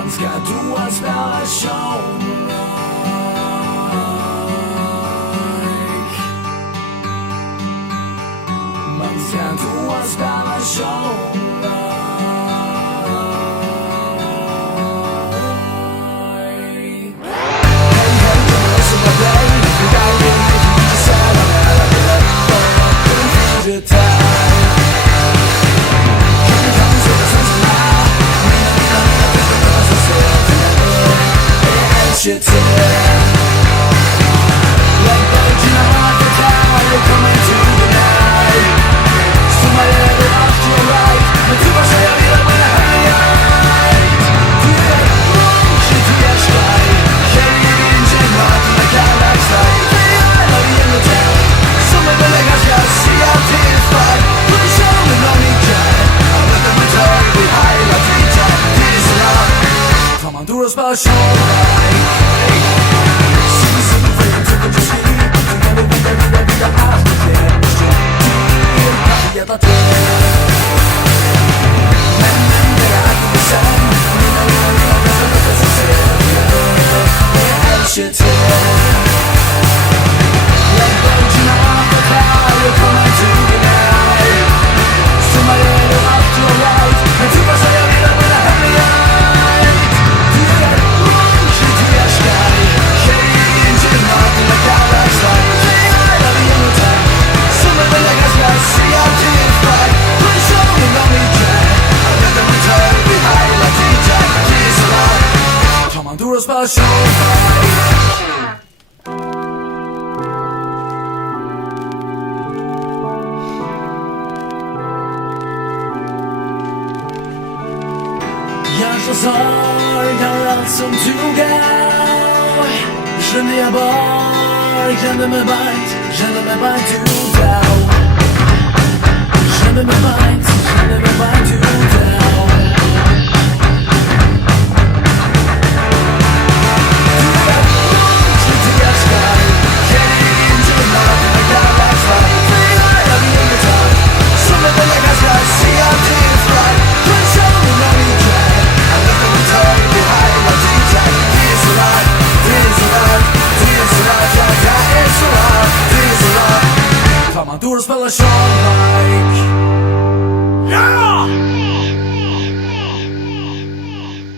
Man ska då spela sjónleik. Man ska då spela sjónleik. Hej, hej, jag älskar dig. Det där är inte sällan när jag vill bara kunna ta. Shit, like virgin on the tower, you're coming to the night. So my level up to your right, but too much I feel when I hide. Du är shit to your sky. Känner inte nåt när galaxy. Det är alla vi ändå tar. Som är väl ganska säga till far. Positionen av min kär. Jag vet att man tar det hela tiden. Det är så långt. Tar man då och spelar sjónleik. Spela sjónleik. Hjärta sorgar allt som du gav. Känner jag bara, känner mig bara du down. Känner mig bara du down. Tar man då och spelar sjónleik.